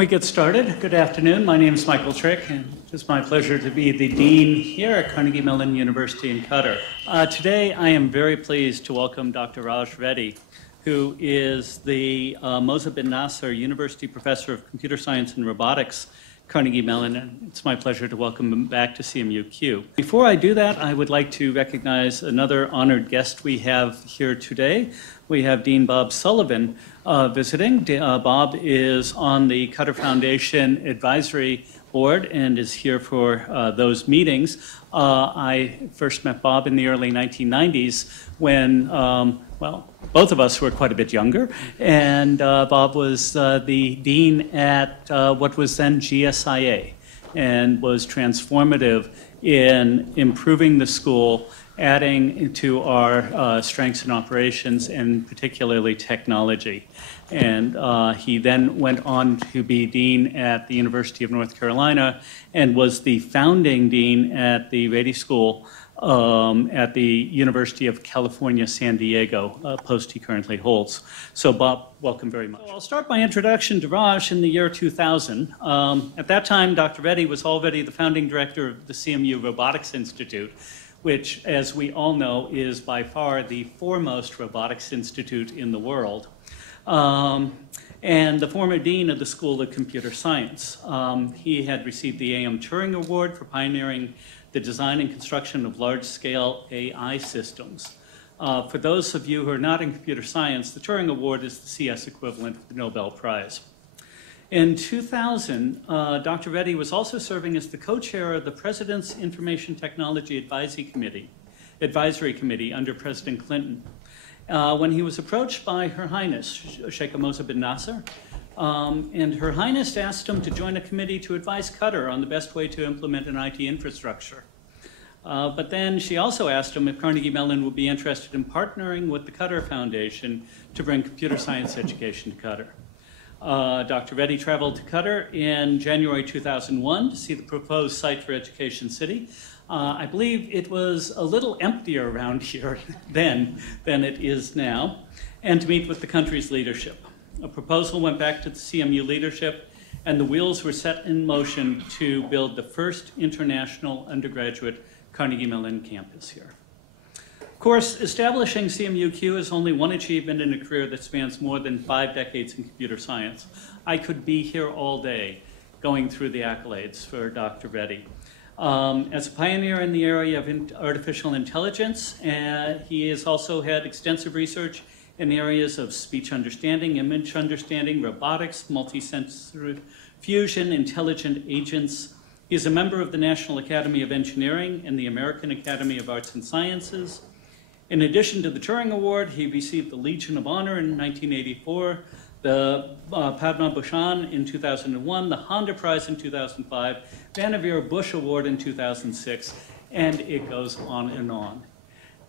we get started? Good afternoon. My name is Michael Trick, and it's my pleasure to be the Dean here at Carnegie Mellon University in Qatar. Today, I am very pleased to welcome Dr. Raj Reddy, who is the Moza bin Nasser University Professor of Computer Science and Robotics, Carnegie Mellon, and it's my pleasure to welcome him back to CMUQ. Before I do that, I would like to recognize another honored guest we have here today. We have Dean Bob Sullivan visiting. Bob is on the Qatar Foundation Advisory Board and is here for those meetings. I first met Bob in the early 1990s when, well, both of us were quite a bit younger, and Bob was the dean at what was then GSIA and was transformative in improving the school, adding to our strengths and operations, and particularly technology. And he then went on to be dean at the University of North Carolina and was the founding dean at the Reddy School at the University of California, San Diego, a post he currently holds. So Bob, welcome very much. So I'll start my introduction to Raj in the year 2000. At that time, Dr. Reddy was already the founding director of the CMU Robotics Institute, which, as we all know, is by far the foremost robotics institute in the world, and the former dean of the School of Computer Science. He had received the A.M. Turing Award for pioneering the design and construction of large-scale AI systems. For those of you who are not in computer science, the Turing Award is the CS equivalent of the Nobel Prize. In 2000, Dr. Reddy was also serving as the co-chair of the President's Information Technology Advisory Committee under President Clinton, when he was approached by Her Highness, Sheikh Moza bin Nasser, and Her Highness asked him to join a committee to advise Qatar on the best way to implement an IT infrastructure. But then she also asked him if Carnegie Mellon would be interested in partnering with the Qatar Foundation to bring computer science education to Qatar. Dr. Reddy traveled to Qatar in January 2001 to see the proposed site for Education City. I believe it was a little emptier around here then than it is now, and to meet with the country's leadership. A proposal went back to the CMU leadership, and the wheels were set in motion to build the first international undergraduate Carnegie Mellon campus here. Of course, establishing CMUQ is only one achievement in a career that spans more than 5 decades in computer science. I could be here all day going through the accolades for Dr. Reddy. As a pioneer in the area of artificial intelligence, he has also had extensive research in areas of speech understanding, image understanding, robotics, multisensory fusion, intelligent agents. He is a member of the National Academy of Engineering and the American Academy of Arts and Sciences. In addition to the Turing Award, he received the Legion of Honor in 1984, the Padma Bhushan in 2001, the Honda Prize in 2005, Vannevar Bush Award in 2006, and it goes on and on.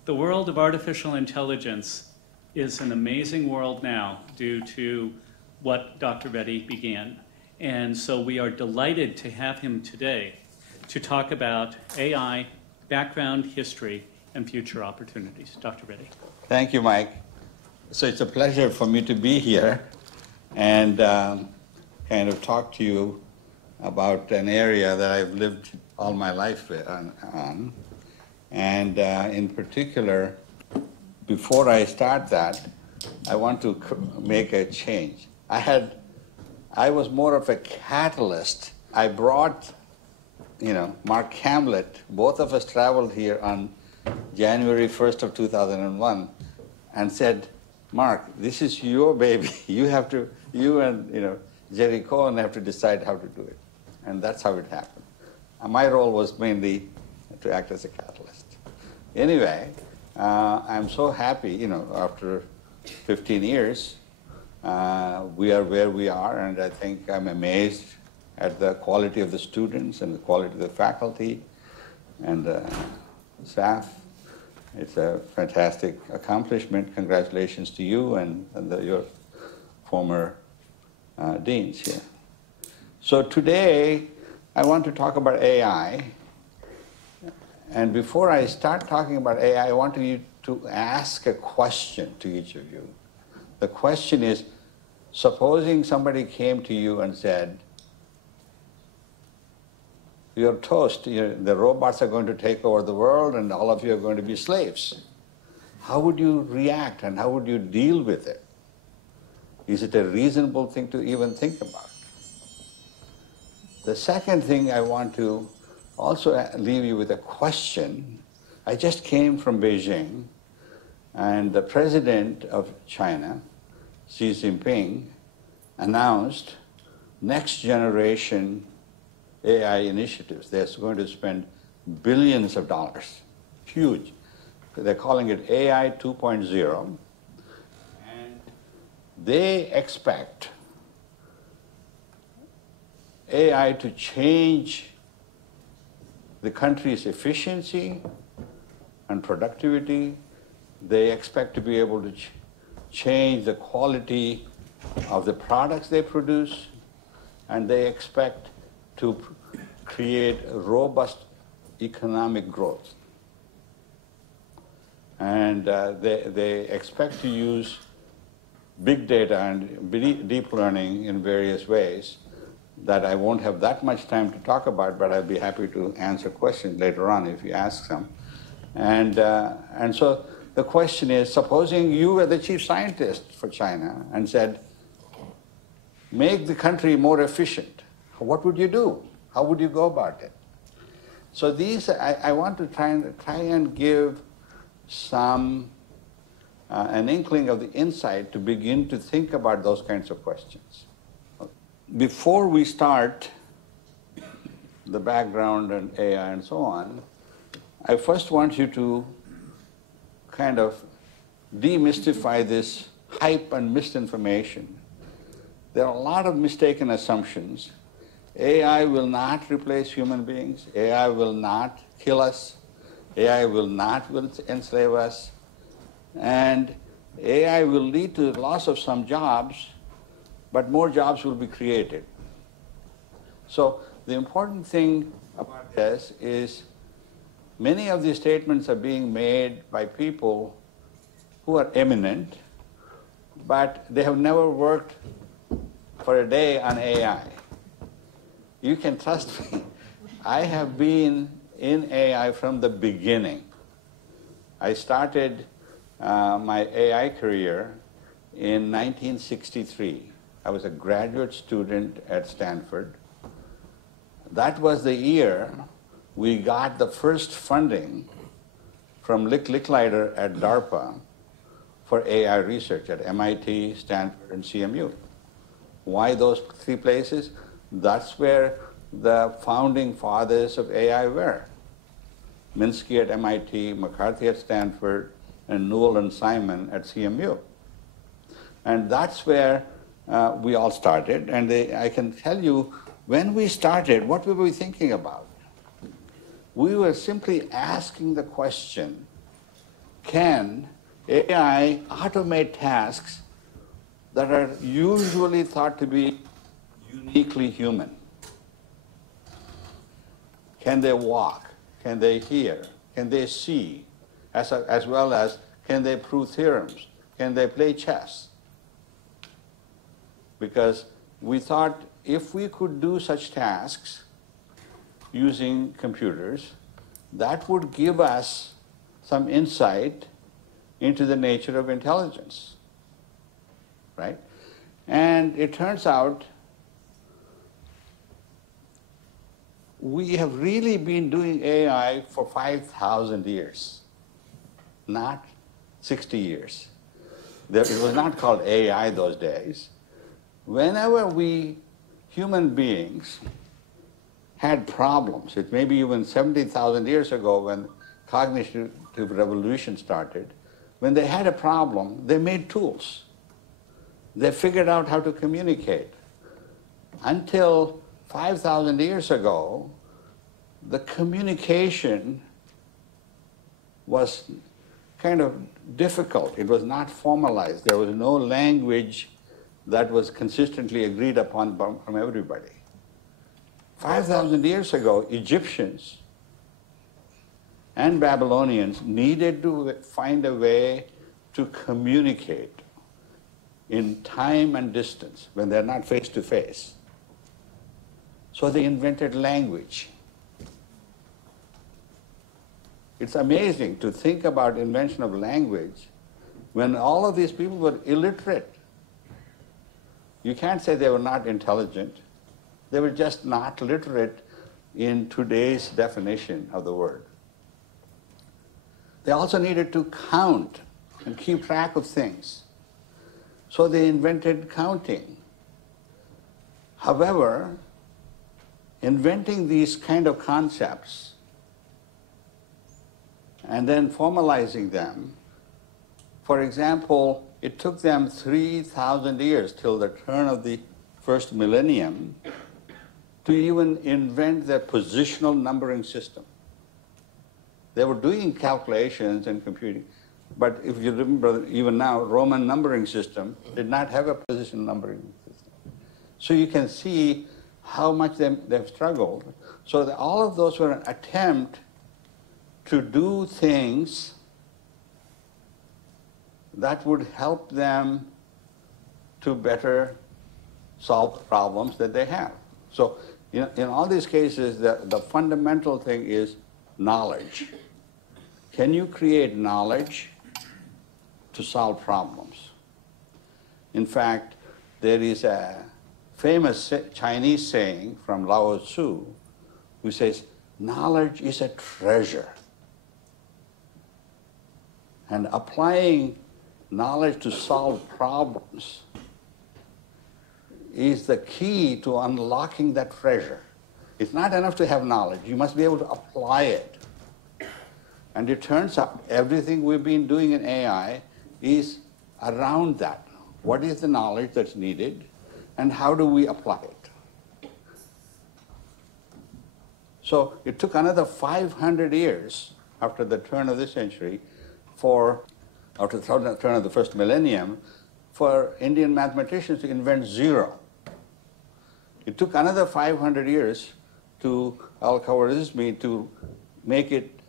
The world of artificial intelligence is an amazing world now due to what Dr. Reddy began. And so we are delighted to have him today to talk about AI, background, history, and future opportunities. Dr. Reddy. Thank you, Mike. So it's a pleasure for me to be here and kind of talk to you about an area that I've lived all my life on. And in particular, before I start that, I want to make a change. I was more of a catalyst. I brought, Mark Hamlet. Both of us traveled here on January 1st of 2001 and said, Mark, this is your baby. You and Jerry Cohen have to decide how to do it. And that's how it happened. And my role was mainly to act as a catalyst. Anyway, I'm so happy, after 15 years, we are where we are, and I think I'm amazed at the quality of the students and the quality of the faculty and the staff. It's a fantastic accomplishment. Congratulations to you and your former deans here. So today, I want to talk about AI. And before I start talking about AI, I want you to ask a question to each of you. The question is, Supposing somebody came to you and said, you're toast, the robots are going to take over the world and all of you are going to be slaves. How would you react and how would you deal with it? Is it a reasonable thing to even think about? The second thing I want to also leave you with a question. I just came from Beijing, and the president of China, Xi Jinping, announced next generation AI initiatives. They're going to spend billions of dollars, huge. They're calling it AI 2.0, and they expect AI to change the country's efficiency and productivity. They expect to be able to change the quality of the products they produce, and they expect to create robust economic growth. And they expect to use big data and deep learning in various ways that I won't have that much time to talk about, but I'll be happy to answer questions later on if you ask some. And so the question is, supposing you were the chief scientist for China and said, make the country more efficient, what would you do? How would you go about it? So these, I want to try and give some, an inkling of the insight to begin to think about those kinds of questions. Before we start the background and AI and so on, I first want you to kind of demystify this hype and misinformation. There are a lot of mistaken assumptions. AI will not replace human beings. AI will not kill us. AI will not enslave us. And AI will lead to the loss of some jobs, but more jobs will be created. So the important thing about this is many of these statements are being made by people who are eminent, but they have never worked for a day on AI. You can trust me. I have been in AI from the beginning. I started my AI career in 1963. I was a graduate student at Stanford. That was the year we got the first funding from Licklider at DARPA for AI research at MIT, Stanford, and CMU. Why those three places? That's where the founding fathers of AI were. Minsky at MIT, McCarthy at Stanford, and Newell and Simon at CMU. And that's where we all started. And I can tell you, when we started, what were we thinking about? We were simply asking the question, can AI automate tasks that are usually thought to be uniquely human? Can they walk? Can they hear? Can they see? As well as, can they prove theorems? Can they play chess? Because we thought if we could do such tasks using computers, that would give us some insight into the nature of intelligence, right? And it turns out we have really been doing AI for 5,000 years, not 60 years. It was not called AI those days. Whenever we, human beings, had problems, it may be even 70,000 years ago when cognitive revolution started, when they had a problem, they made tools. They figured out how to communicate. Until 5,000 years ago, the communication was kind of difficult. It was not formalized. There was no language that was consistently agreed upon from everybody. 5,000 years ago, Egyptians and Babylonians needed to find a way to communicate. in time and distance when they're not face to face. So they invented language. It's amazing to think about invention of language when all of these people were illiterate. You can't say they were not intelligent. They were just not literate in today's definition of the word. They also needed to count and keep track of things. So they invented counting. However, inventing these kind of concepts and then formalizing them, for example, it took them 3,000 years till the turn of the first millennium to even invent their positional numbering system. They were doing calculations and computing, but if you remember, even now, Roman numbering system did not have a position numbering system. So you can see how much they've struggled. So all of those were an attempt to do things that would help them to better solve problems that they have. So in all these cases, the fundamental thing is knowledge. Can you create knowledge to solve problems? In fact, there is a famous Chinese saying from Lao Tzu who says, knowledge is a treasure. And applying knowledge to solve problems is the key to unlocking that treasure. It's not enough to have knowledge. You must be able to apply it. And it turns out everything we've been doing in AI is around that. What is the knowledge that's needed, and how do we apply it? So it took another 500 years after the turn of the century after the turn of the first millennium, for Indian mathematicians to invent zero. It took another 500 years to Al-Khwarizmi to make it,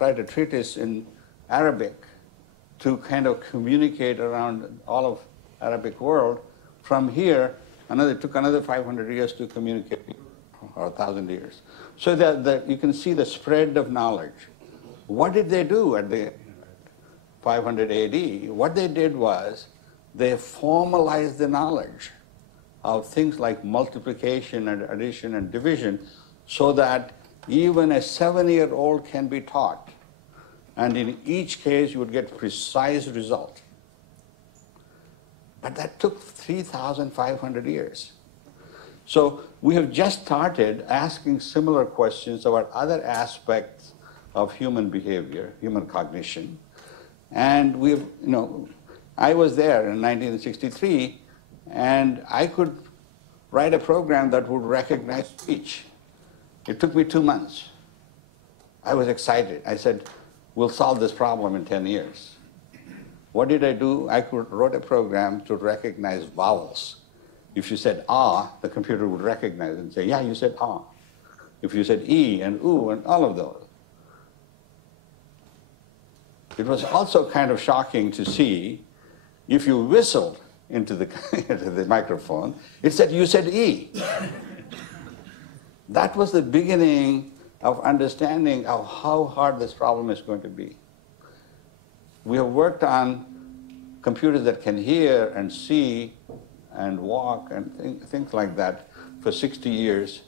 write a treatise in Arabic to kind of communicate around all of Arabic world. From here, it took another 500 years to communicate, or 1,000 years. So that you can see the spread of knowledge. What did they do at the 500 AD? What they did was they formalized the knowledge of things like multiplication and addition and division so that even a 7-year-old can be taught. And in each case, you would get precise result. But that took 3,500 years. So we have just started asking similar questions about other aspects of human behavior, human cognition. And we've, I was there in 1963, and I could write a program that would recognize speech. It took me 2 months. I was excited. I said, we'll solve this problem in 10 years. What did I do? I wrote a program to recognize vowels. If you said ah, the computer would recognize it and say, yeah, you said ah. If you said e and oo and all of those. It was also kind of shocking to see if you whistled into the microphone, it said you said E. That was the beginning of understanding of how hard this problem is going to be. We have worked on computers that can hear and see and walk and things like that for 60 years.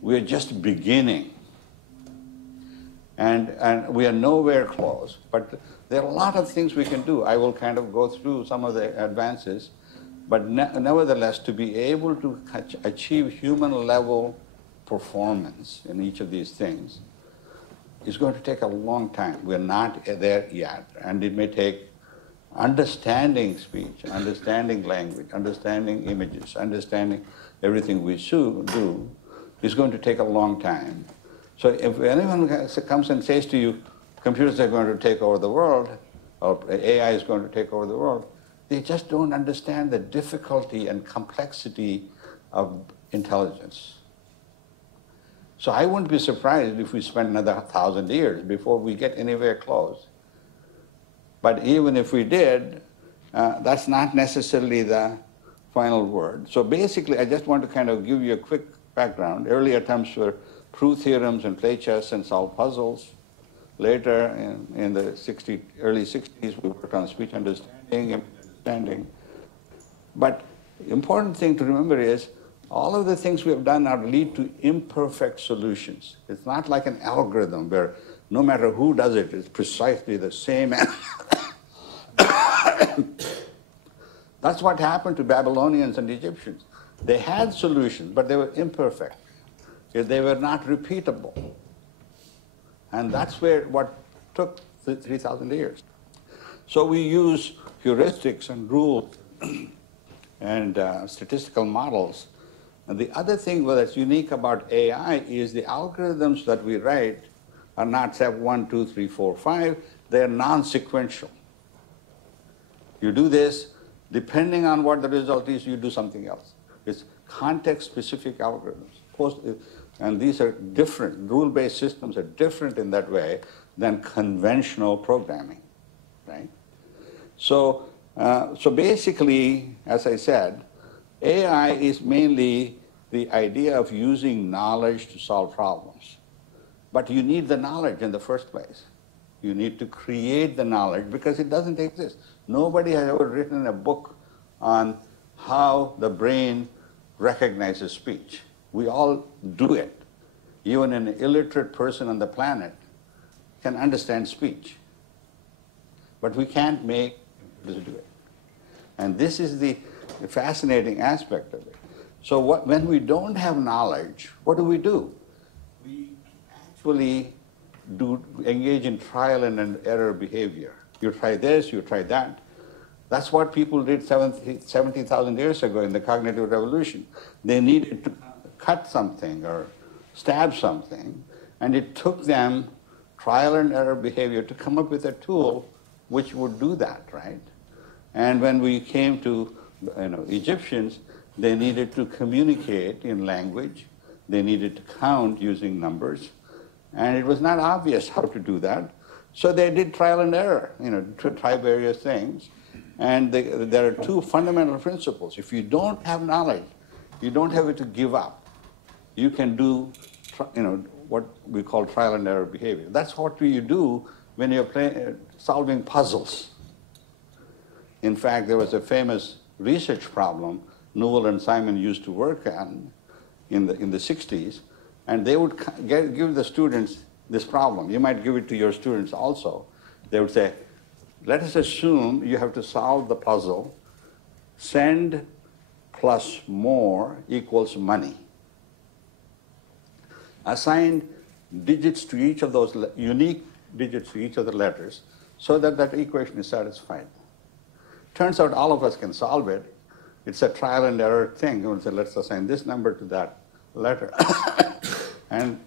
We're just beginning. And we are nowhere close, but there are a lot of things we can do. I will kind of go through some of the advances, but nevertheless, to be able to achieve human-level performance in each of these things is going to take a long time. We're not there yet, and it may take understanding speech, understanding language, understanding images, understanding everything we do is going to take a long time. So if anyone comes and says to you, computers are going to take over the world, or AI is going to take over the world, they just don't understand the difficulty and complexity of intelligence. So I wouldn't be surprised if we spend another 1,000 years before we get anywhere close. But even if we did, that's not necessarily the final word. So basically, I just want to kind of give you a quick background. Early attempts were prove theorems and play chess and solve puzzles. Later, in the early 60s, we worked on speech understanding. But the important thing to remember is all of the things we have done are lead to imperfect solutions. It's not like an algorithm where no matter who does it, it's precisely the same. That's what happened to Babylonians and Egyptians. They had solutions, but they were imperfect. They were not repeatable. And that's what took 3,000 years. So we use heuristics and rules and statistical models. And the other thing that's unique about AI is the algorithms that we write are not step 1, 2, 3, 4, 5. They're non-sequential. You do this, depending on what the result is, you do something else. It's context-specific algorithms. And these are different. Rule-based systems are different in that way than conventional programming, right? So basically, as I said, AI is mainly the idea of using knowledge to solve problems. But you need the knowledge in the first place. You need to create the knowledge because it doesn't exist. Nobody has ever written a book on how the brain recognizes speech. We all do it. Even an illiterate person on the planet can understand speech. But we can't make this do it. And this is the fascinating aspect of it. So when we don't have knowledge, what do? We actually engage in trial and error behavior. You try this, you try that. That's what people did 70,000 years ago in the cognitive revolution. They needed to cut something or stab something, and it took them trial and error behavior to come up with a tool which would do that, right? And when we came to Egyptians, they needed to communicate in language. They needed to count using numbers. And it was not obvious how to do that. So they did trial and error, to try various things. And there are two fundamental principles. If you don't have knowledge, you don't have it to give up. You can do, what we call trial and error behavior. That's what you do when you're solving puzzles. In fact, there was a famous research problem Newell and Simon used to work on in the 60s, and they would give the students this problem. You might give it to your students also. They would say, let us assume you have to solve the puzzle, send plus more equals money. Assign digits to each of those, unique digits to each of the letters, so that that equation is satisfied. Turns out all of us can solve it. It's a trial and error thing. You would say, let's assign this number to that letter. And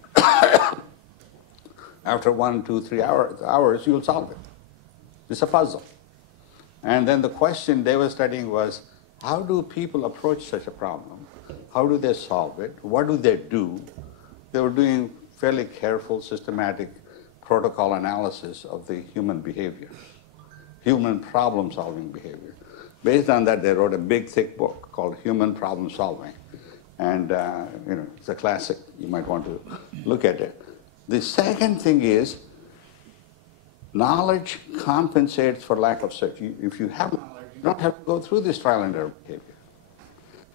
after 1, 2, 3 hours, you'll solve it. It's a puzzle. And then the question they were studying was, how do people approach such a problem? How do they solve it? What do they do? They were doing fairly careful, systematic protocol analysis of the human behavior, human problem-solving behavior. Based on that, they wrote a big, thick book called Human Problem Solving. And it's a classic. You might want to look at it. The second thing is, knowledge compensates for lack of search. If you have knowledge, you don't have to go through this trial and error behavior.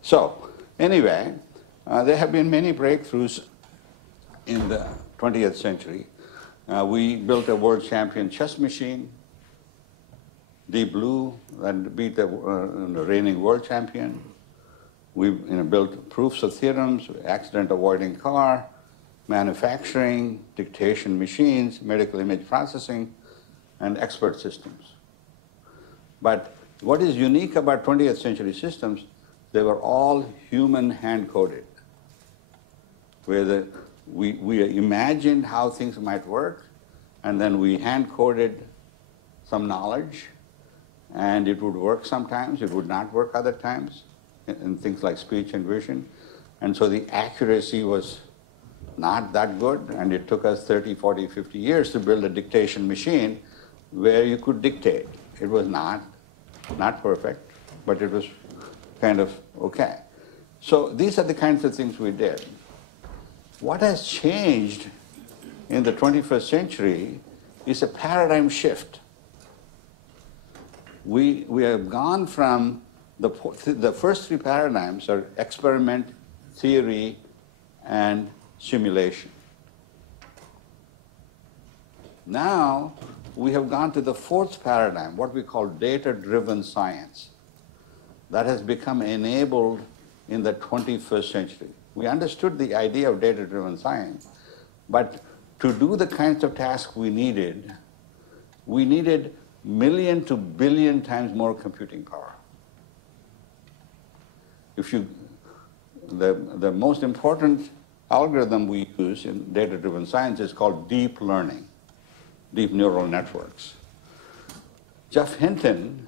So, anyway, there have been many breakthroughs in the 20th century. We built a world champion chess machine, Deep Blue, and beat the reigning world champion. We built proofs of theorems, accident-avoiding car, manufacturing, dictation machines, medical image processing, and expert systems. But what is unique about 20th century systems, they were all human hand-coded, where we imagined how things might work, and then we hand-coded some knowledge, and it would work sometimes, it would not work other times, in things like speech and vision. And so the accuracy was not that good, and it took us 30, 40, 50 years to build a dictation machine where you could dictate. It was not Not perfect, but it was kind of okay. So these are the kinds of things we did. What has changed in the 21st century is a paradigm shift. We have gone from the first three paradigms are experiment, theory, and simulation. Now, we have gone to the fourth paradigm, what we call data-driven science. That has become enabled in the 21st century. We understood the idea of data-driven science, but to do the kinds of tasks we needed million to billion times more computing power. The most important algorithm we use in data-driven science is called deep learning, deep neural networks. Jeff Hinton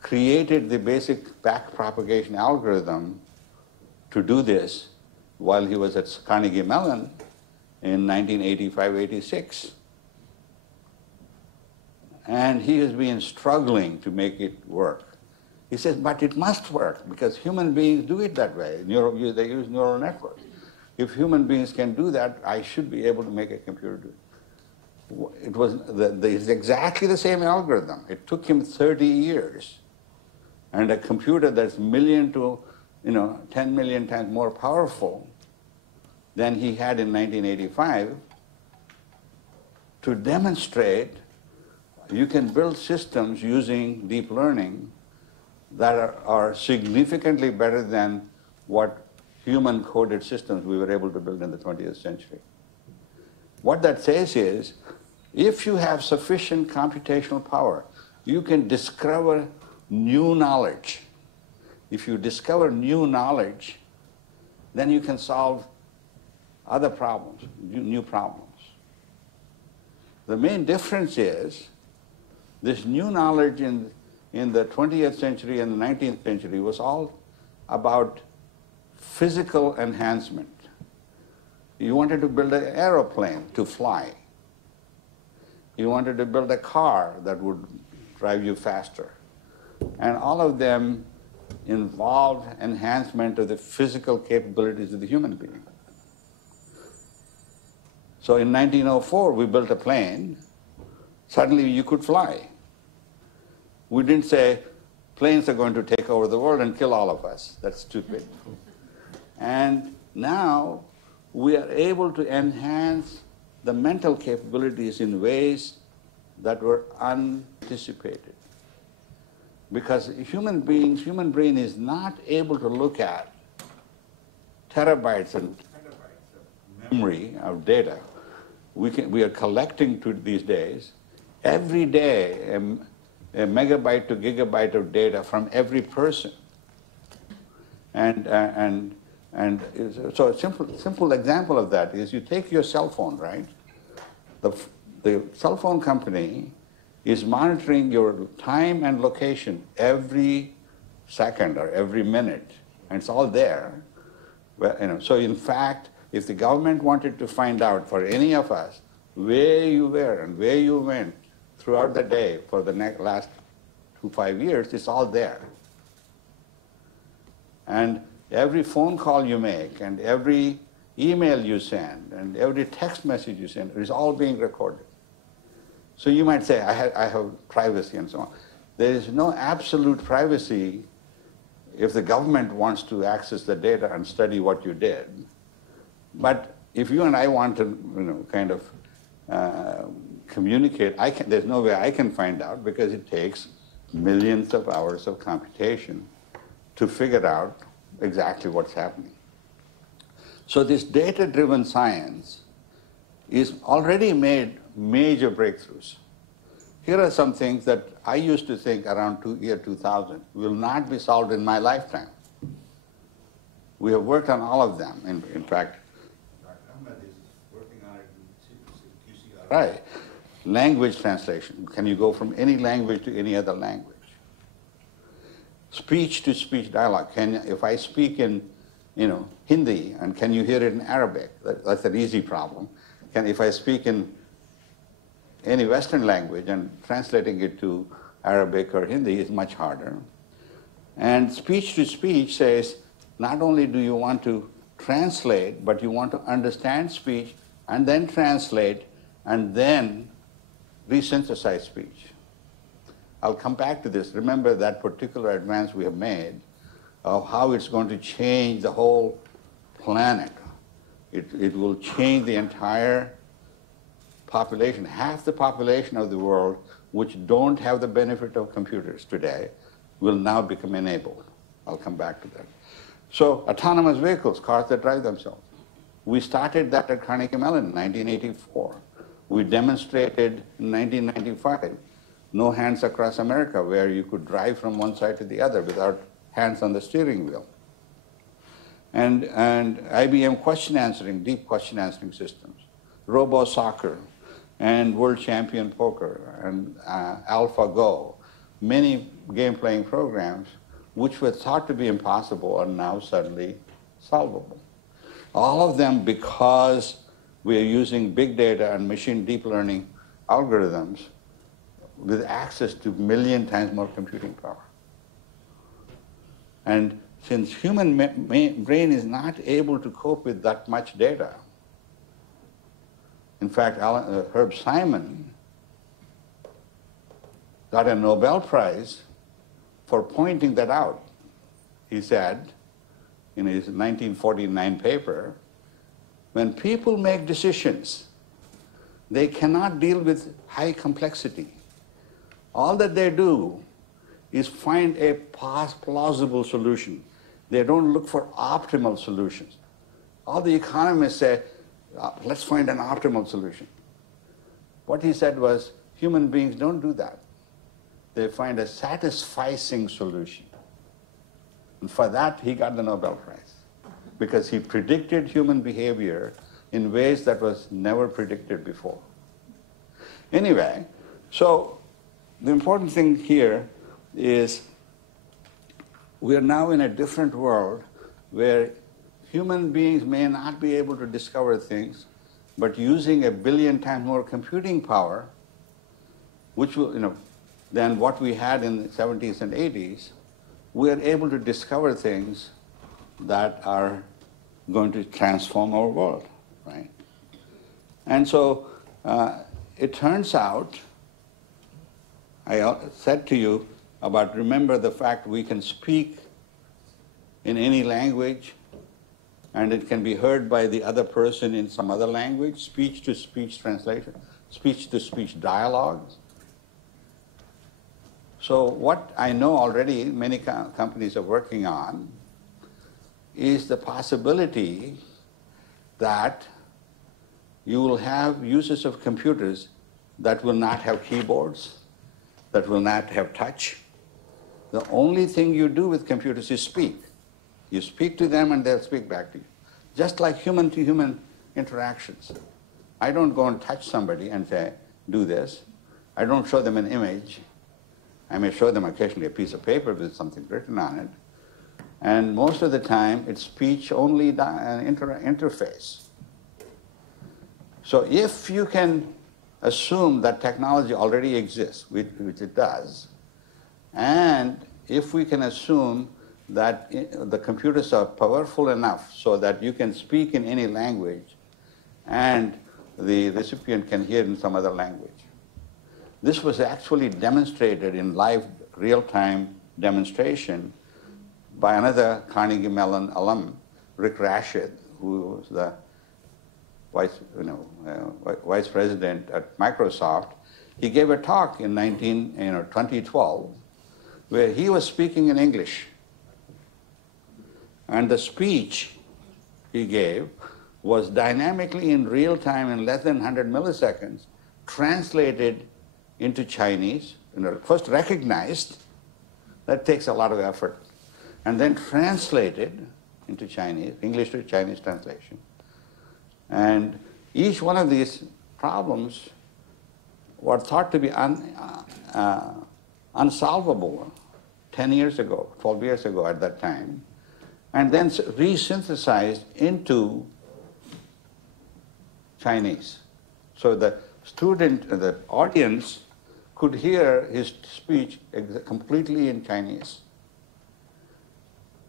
created the basic backpropagation algorithm to do this while he was at Carnegie Mellon in 1985-86. And he has been struggling to make it work. He says, but it must work because human beings do it that way. They use neural networks. If human beings can do that, I should be able to make a computer do it. It was it's exactly the same algorithm. It took him 30 years. And a computer that's million to 10 million times more powerful than he had in 1985 to demonstrate you can build systems using deep learning that are significantly better than what human-coded systems we were able to build in the 20th century. What that says is, if you have sufficient computational power, you can discover new knowledge. If you discover new knowledge, then you can solve other problems, new problems. The main difference is this new knowledge in the 20th century and the 19th century was all about physical enhancement. You wanted to build an aeroplane to fly. You wanted to build a car that would drive you faster. And all of them involved enhancement of the physical capabilities of the human being. So in 1904, we built a plane. Suddenly you could fly. We didn't say, planes are going to take over the world and kill all of us. That's stupid. And now we are able to enhance the mental capabilities in ways that were unanticipated. Because human brain is not able to look at terabytes and petabytes of memory, of data. We are collecting these days, every day, a megabyte to gigabyte of data from every person. And so a simple example of that is you take your cell phone, right? The cell phone company is monitoring your time and location every second or every minute, and it's all there. So in fact, if the government wanted to find out for any of us where you were and where you went throughout the day for the last 5 years, it's all there. And every phone call you make and every email you send and every text message you send is all being recorded. So you might say, I have privacy and so on. There is no absolute privacy if the government wants to access the data and study what you did. But if you and I want to kind of communicate, there's no way I can find out because it takes millions of hours of computation to figure out exactly what's happening. So this data-driven science is already made major breakthroughs. Here are some things that I used to think around year 2000 will not be solved in my lifetime. We have worked on all of them. In fact, Dr. Ahmed is working on it in QCR. Right. Language translation. Can you go from any language to any other language? Speech-to-speech dialogue. If I speak in Hindi, and can you hear it in Arabic? That's an easy problem. If I speak in any Western language and translating it to Arabic or Hindi is much harder. And speech to speech says, not only do you want to translate, but you want to understand speech and then translate and then resynthesize speech. I'll come back to this. Remember that particular advance we have made of how it's going to change the whole planet. It will change the entire population. Half the population of the world which don't have the benefit of computers today will now become enabled. I'll come back to that. So autonomous vehicles, cars that drive themselves. We started that at Carnegie Mellon in 1984. We demonstrated in 1995, no hands across America, where you could drive from one side to the other without hands on the steering wheel. And IBM question answering, deep question answering systems, Robo Soccer, and World Champion Poker, and AlphaGo, many game playing programs which were thought to be impossible are now suddenly solvable. All of them because we are using big data and machine deep learning algorithms with access to 1,000,000 times more computing power. And since human brain is not able to cope with that much data, in fact, Herb Simon got a Nobel Prize for pointing that out. He said in his 1949 paper, when people make decisions, they cannot deal with high complexity. All that they do is find a plausible solution. They don't look for optimal solutions. All the economists say, let's find an optimal solution. What he said was, human beings don't do that. They find a satisficing solution. And for that, he got the Nobel Prize, because he predicted human behavior in ways that was never predicted before. Anyway, so the important thing here is we are now in a different world where human beings may not be able to discover things, but using 1,000,000,000 times more computing power, which will, than what we had in the 70s and 80s, we are able to discover things that are going to transform our world, right? And so it turns out, I said to you about, remember the fact we can speak in any language and it can be heard by the other person in some other language, speech-to-speech translation, speech-to-speech dialogues. So what I know already many companies are working on is the possibility that you will have uses of computers that will not have keyboards, that will not have touch. The only thing you do with computers is speak. You speak to them and they'll speak back to you. Just like human-to-human interactions. I don't go and touch somebody and say, do this. I don't show them an image. I may show them occasionally a piece of paper with something written on it. And most of the time, it's speech-only interface. So if you can assume that technology already exists, which it does, and if we can assume that the computers are powerful enough so that you can speak in any language and the recipient can hear in some other language. This was actually demonstrated in live, real-time demonstration by another Carnegie Mellon alum, Rick Rashid, who was the vice president at Microsoft. He gave a talk in 2012 where he was speaking in English. And the speech he gave was dynamically in real time, in less than 100 milliseconds, translated into Chinese, first recognized, that takes a lot of effort, and then translated into Chinese, English to Chinese translation. And each one of these problems were thought to be unsolvable 10 years ago, 12 years ago at that time, and then resynthesized into Chinese. So the audience could hear his speech completely in Chinese.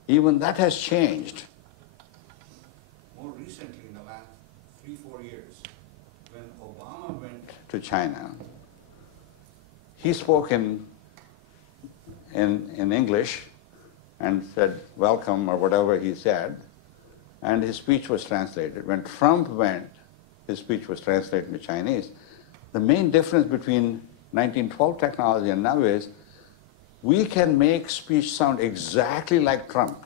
Even that has changed. More recently, in the last 3-4 years, when Obama went to China, he spoke in English and said, welcome, or whatever he said, and his speech was translated. When Trump went, his speech was translated into Chinese. The main difference between 1912 technology and now is we can make speech sound exactly like Trump.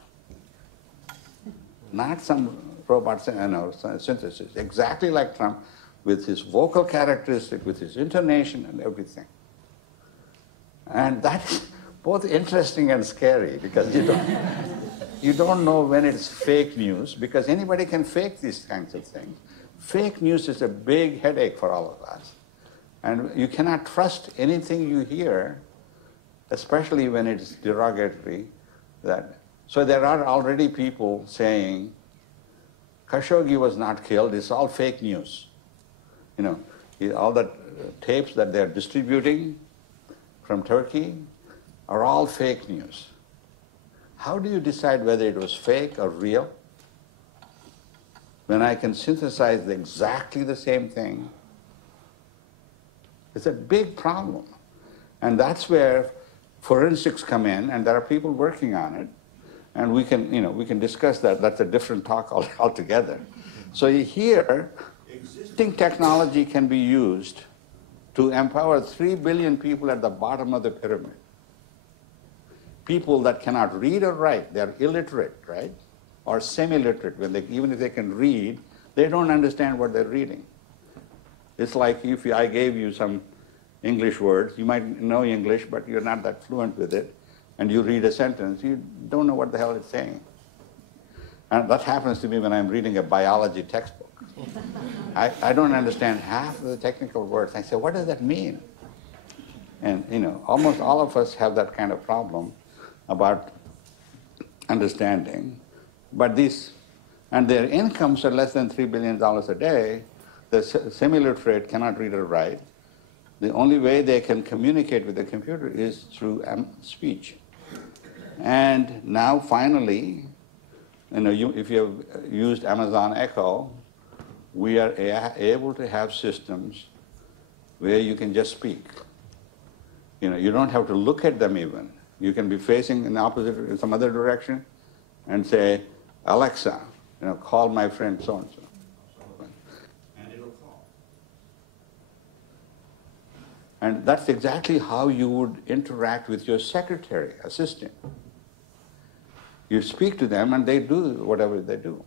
Not some robot synthesis, exactly like Trump, with his vocal characteristic, with his intonation and everything. And that's both interesting and scary because you don't know when it's fake news, because anybody can fake these kinds of things. Fake news is a big headache for all of us. And you cannot trust anything you hear, especially when it's derogatory. So there are already people saying, Khashoggi was not killed, it's all fake news. You know, all the tapes that they're distributing from Turkey are all fake news. How do you decide whether it was fake or real when I can synthesize exactly the same thing? It's a big problem. And that's where forensics come in, and there are people working on it. And we can discuss that. That's a different talk altogether. So here, existing technology can be used to empower 3 billion people at the bottom of the pyramid. People that cannot read or write, they're illiterate, right? Or semi-literate. Even if they can read, they don't understand what they're reading. It's like if I gave you some English words, you might know English, but you're not that fluent with it, and you read a sentence, you don't know what the hell it's saying. And that happens to me when I'm reading a biology textbook. I don't understand half of the technical words. I say, what does that mean? And almost all of us have that kind of problem about understanding. But and their incomes are less than $3 billion a day. The semi-literate cannot read or write. The only way they can communicate with the computer is through speech. And now finally, if you have used Amazon Echo, we are able to have systems where you can just speak. You don't have to look at them even. You can be facing in some other direction and say, Alexa, call my friend so-and-so. And it'll call. And that's exactly how you would interact with your secretary, assistant. You speak to them and they do whatever they do.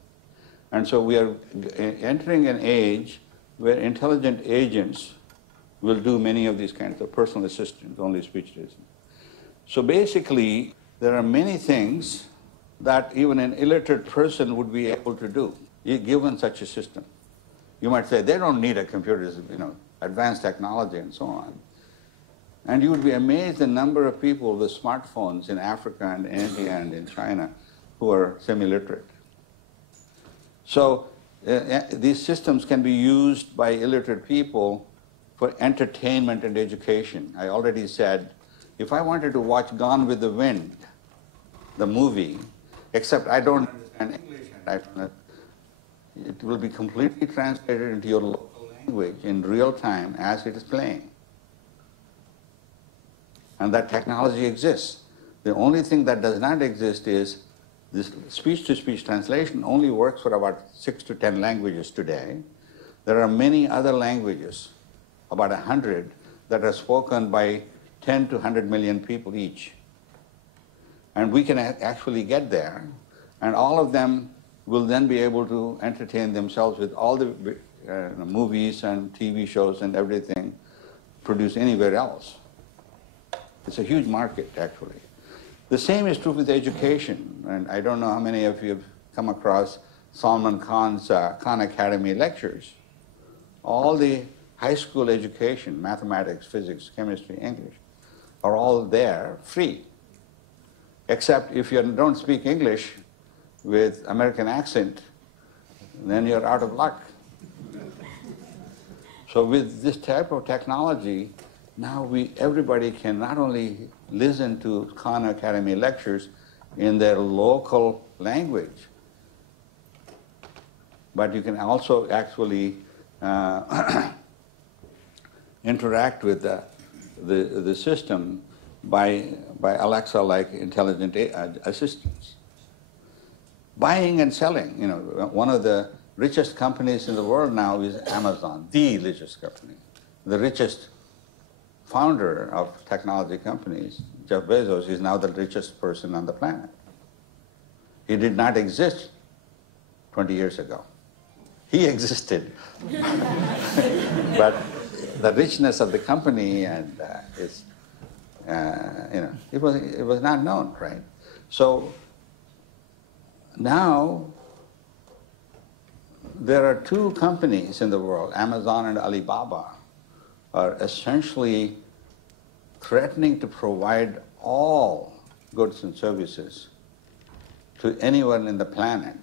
And so we are entering an age where intelligent agents will do many of these kinds of personal assistants, only speech to listen. So basically, there are many things that even an illiterate person would be able to do, given such a system. You might say, they don't need a computer, advanced technology and so on. And you would be amazed the number of people with smartphones in Africa and India and in China who are semi-literate. So these systems can be used by illiterate people for entertainment and education. I already said, if I wanted to watch Gone with the Wind, the movie, except I don't understand English, it will be completely translated into your local language in real time as it is playing. And that technology exists. The only thing that does not exist is this speech-to-speech translation only works for about 6 to 10 languages today. There are many other languages, about 100, that are spoken by 10 to 100 million people each. And we can actually get there, and all of them will then be able to entertain themselves with all the movies and TV shows and everything produced anywhere else. It's a huge market, actually. The same is true with education, and I don't know how many of you have come across Salman Khan's Khan Academy lectures. All the high school education, mathematics, physics, chemistry, English, are all there, free. Except if you don't speak English with American accent, then you're out of luck. So with this type of technology, Now everybody can not only listen to Khan Academy lectures in their local language, but you can also actually interact with the system by Alexa-like intelligent assistants. Buying and selling, one of the richest companies in the world now is Amazon, the richest company. The richest founder of technology companies, Jeff Bezos, is now the richest person on the planet. He did not exist 20 years ago. He existed. But the richness of the company and it was not known, right? So now there are two companies in the world, Amazon and Alibaba, are essentially threatening to provide all goods and services to anyone in the planet.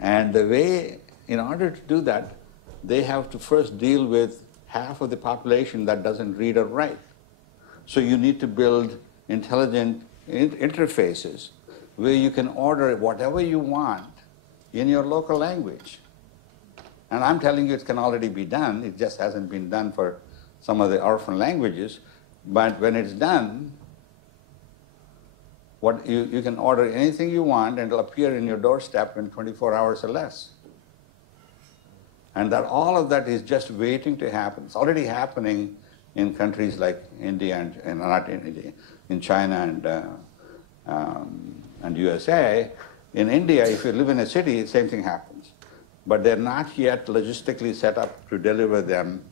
And the way, in order to do that, they have to first deal with half of the population that doesn't read or write. So you need to build intelligent interfaces where you can order whatever you want in your local language. And I'm telling you it can already be done. It just hasn't been done for some of the orphan languages. But when it's done, you can order anything you want and it'll appear in your doorstep in 24 hours or less. And that all of that is just waiting to happen. It's already happening in countries like India and not in India, in China and USA. In India, if you live in a city, the same thing happens. But they're not yet logistically set up to deliver them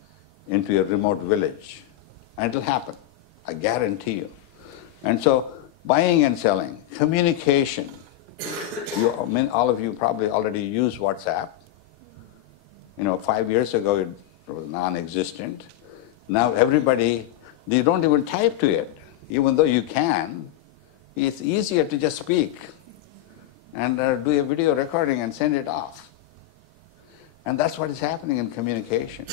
into a remote village. And it'll happen, I guarantee you. And so buying and selling, communication. All of you probably already use WhatsApp. 5 years ago it was non-existent. Now everybody, they don't even type to it. Even though you can, it's easier to just speak and do a video recording and send it off. And that's what is happening in communication.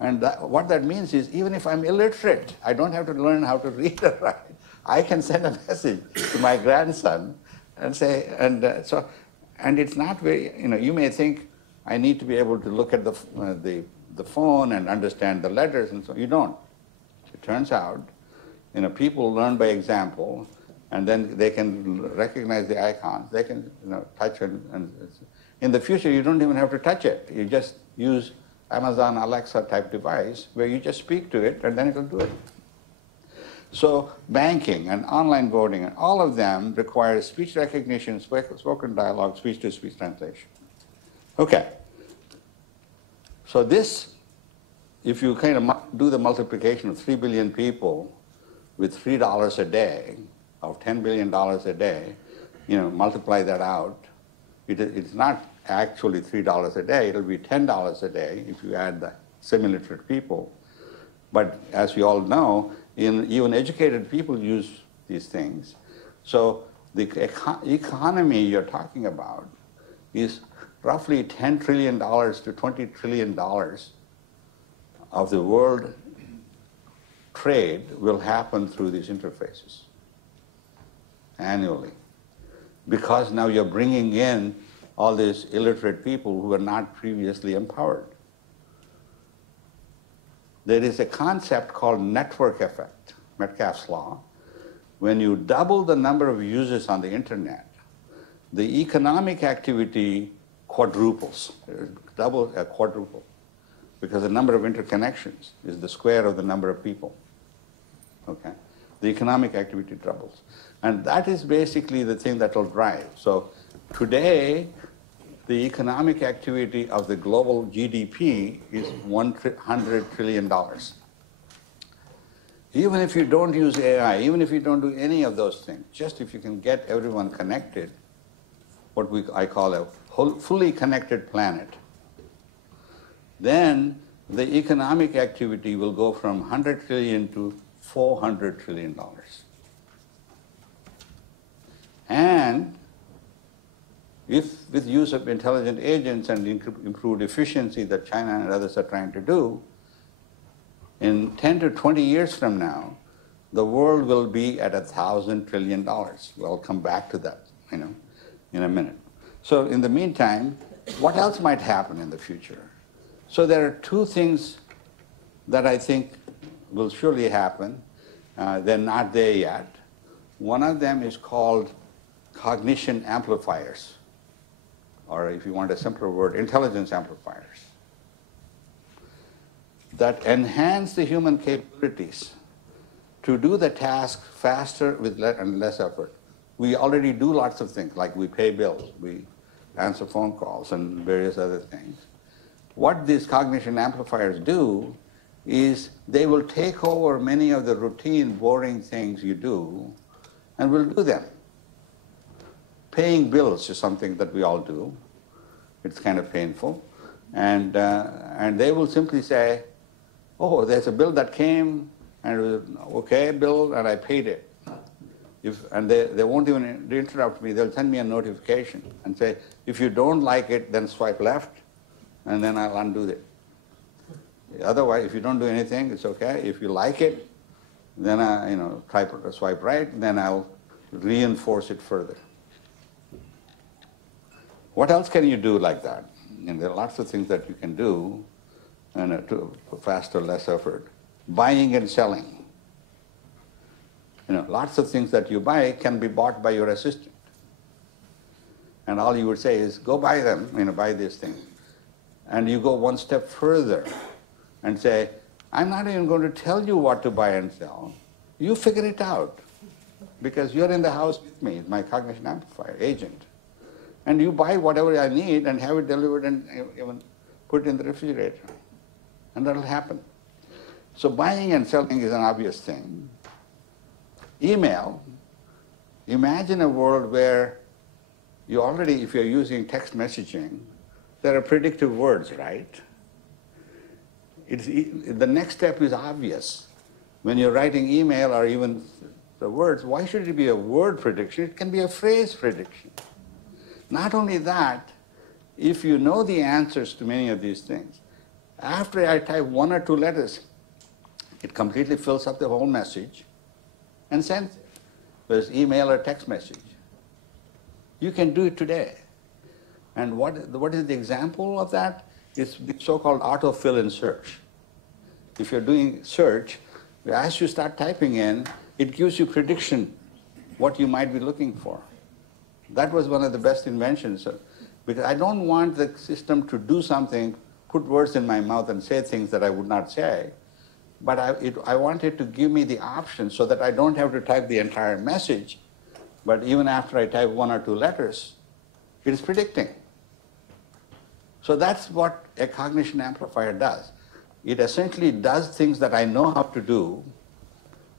And what that means is, even if I'm illiterate, I don't have to learn how to read or write. I can send a message to my grandson and say, and it's not very, you may think I need to be able to look at the phone and understand the letters and so. You don't. It turns out, people learn by example, and then they can recognize the icons. They can, touch and in the future you don't even have to touch it. You just use Amazon Alexa type device where you just speak to it and then it'll do it. So banking and online voting and all of them require speech recognition, spoken dialogue, speech-to-speech translation. Okay. So this, if you kind of do the multiplication of 3 billion people with $3 a day, of $10 billion a day, multiply that out, it's not actually $3 a day, it'll be $10 a day if you add the semi-literate people. But as we all know, even educated people use these things. So the economy you're talking about is roughly $10 trillion to $20 trillion of the world trade will happen through these interfaces annually. Because now you're bringing in all these illiterate people who were not previously empowered. There is a concept called network effect, Metcalfe's law. When you double the number of users on the internet, the economic activity quadruples, quadruple, because the number of interconnections is the square of the number of people, okay? The economic activity doubles. And that is basically the thing that will drive. So today, the economic activity of the global GDP is $100 trillion. Even if you don't use AI, even if you don't do any of those things, just if you can get everyone connected, what I call a fully connected planet, then the economic activity will go from 100 trillion to $400 trillion. And if with use of intelligent agents and improved efficiency that China and others are trying to do, In 10 to 20 years from now, the world will be at $1,000 trillion. We'll come back to that, in a minute. So in the meantime, what else might happen in the future? So there are two things that I think will surely happen. They're not there yet. One of them is called Cognition Amplifiers, or if you want a simpler word, intelligence amplifiers, that enhance the human capabilities to do the task faster with and less effort. We already do lots of things, like we pay bills, we answer phone calls, and various other things. What these cognition amplifiers do is they will take over many of the routine, boring things you do, and will do them. Paying bills is something that we all do. It's kind of painful. And they will simply say, oh, there's a bill that came, and it was okay bill, and I paid it. And they won't even interrupt me. They'll send me a notification and say, if you don't like it, then swipe left, and then I'll undo it. Otherwise, if you don't do anything, it's okay. If you like it, then try to swipe right, then I'll reinforce it further. What else can you do like that? And there are lots of things that you can do to faster, less effort. Buying and selling. Lots of things that you buy can be bought by your assistant. And all you would say is, go buy them, buy this thing. And you go one step further and say, I'm not even going to tell you what to buy and sell. You figure it out. Because you're in the house with me, my cognition amplifier agent. And you buy whatever I need and have it delivered and even put it in the refrigerator. And that'll happen. So buying and selling is an obvious thing. Email, imagine a world where you already, if you're using text messaging, there are predictive words, right? The next step is obvious. When you're writing email or even the words, why should it be a word prediction? It can be a phrase prediction. Not only that, if you know the answers to many of these things, after I type one or two letters, it completely fills up the whole message and sends it, whether it's email or text message. You can do it today. And what is the example of that? It's the so-called autofill in search. If you're doing search, as you start typing in, it gives you prediction what you might be looking for. That was one of the best inventions, because I don't want the system to do something, put words in my mouth and say things that I would not say, but I want it to give me the option so that I don't have to type the entire message, but even after I type one or two letters, it is predicting. So that's what a cognition amplifier does. It essentially does things that I know how to do,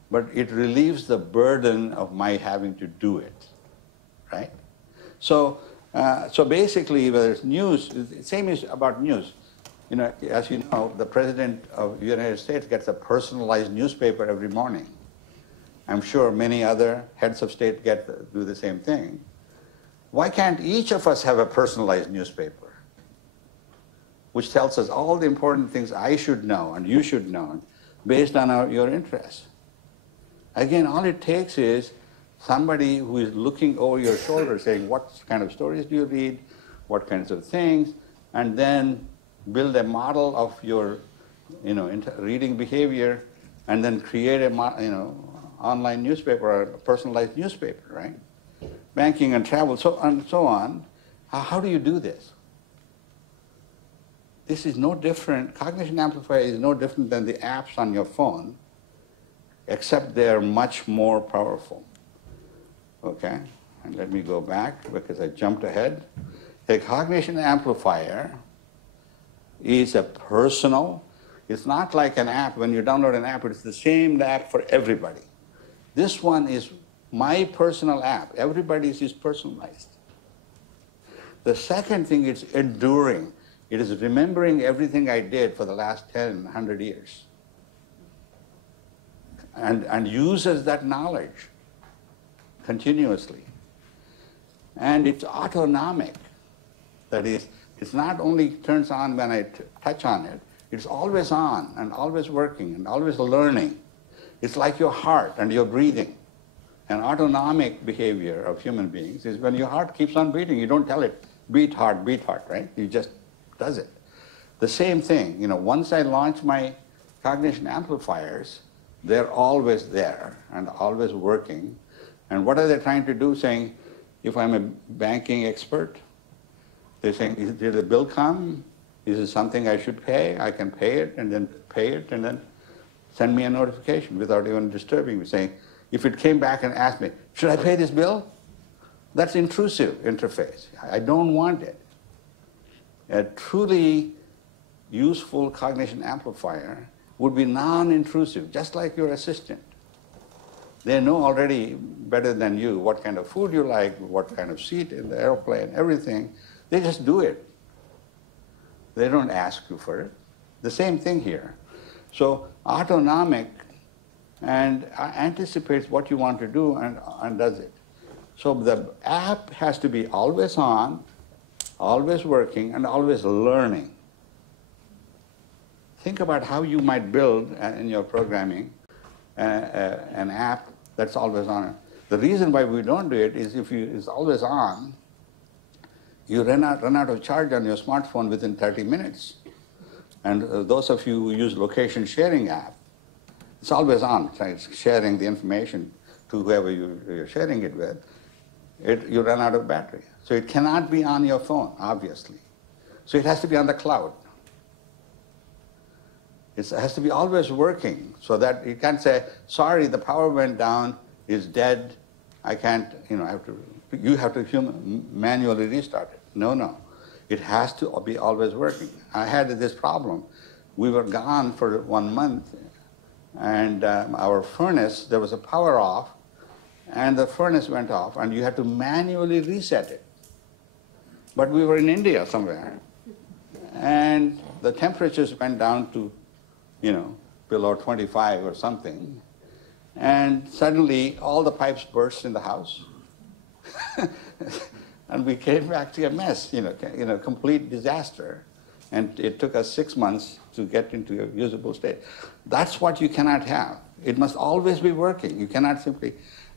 but it relieves the burden of my having to do it, right? So basically, whether it's news, the same is about news. As you know, the President of the United States gets a personalized newspaper every morning. I'm sure many other heads of state do the same thing. Why can't each of us have a personalized newspaper, which tells us all the important things I should know and you should know based on your interests? Again, all it takes is somebody who is looking over your shoulder saying, what kind of stories do you read, what kinds of things, and then build a model of your reading behavior, and then create a online newspaper or a personalized newspaper, right? Banking and travel, and so on. How do you do this? This is no different. Cognition Amplifier is no different than the apps on your phone, except they're much more powerful. Okay, and let me go back because I jumped ahead. A cognition amplifier is a personal, it's not like an app. When you download an app, it's the same app for everybody. This one is my personal app. Everybody's is personalized. The second thing is enduring. It is remembering everything I did for the last 10, 100 years. And uses that knowledge continuously. And it's autonomic. That is, it's not only turns on when I touch on it, It's always on and always working and always learning. It's like your heart and your breathing. An autonomic behavior of human beings is when your heart keeps on beating. You don't tell it, beat heart, right? It just does it. The same thing, once I launch my cognition amplifiers, they're always there and always working. And what are they trying to do? Saying, if I'm a banking expert, they're saying, did the bill come? Is it something I should pay? I can pay it and then send me a notification without even disturbing me, saying, if it came back and asked me, should I pay this bill? That's intrusive interface. I don't want it. A truly useful cognition amplifier would be non-intrusive, just like your assistant. They know already better than you what kind of food you like, what kind of seat in the airplane, everything. They just do it. They don't ask you for it. The same thing here. So autonomic and anticipates what you want to do and does it. So the app has to be always on, always working, and always learning. Think about how you might build in your programming an app that's always on. The reason why we don't do it is if it's always on, you run out of charge on your smartphone within 30 minutes. And those of you who use location sharing app, it's always on. It's sharing the information to whoever you're sharing it with. You run out of battery. So it cannot be on your phone, obviously. So it has to be on the cloud. It has to be always working so that you can't say, sorry, the power went down, it's dead, I can't, you have to manually restart it. No. It has to be always working. I had this problem. We were gone for 1 month, and our furnace, there was a power off, and the furnace went off, and you had to manually reset it. But we were in India somewhere, and the temperatures went down to, below 25 or something, and suddenly all the pipes burst in the house. And we came back to a mess, complete disaster. And it took us 6 months to get into a usable state. That's what you cannot have. It must always be working. You cannot simply,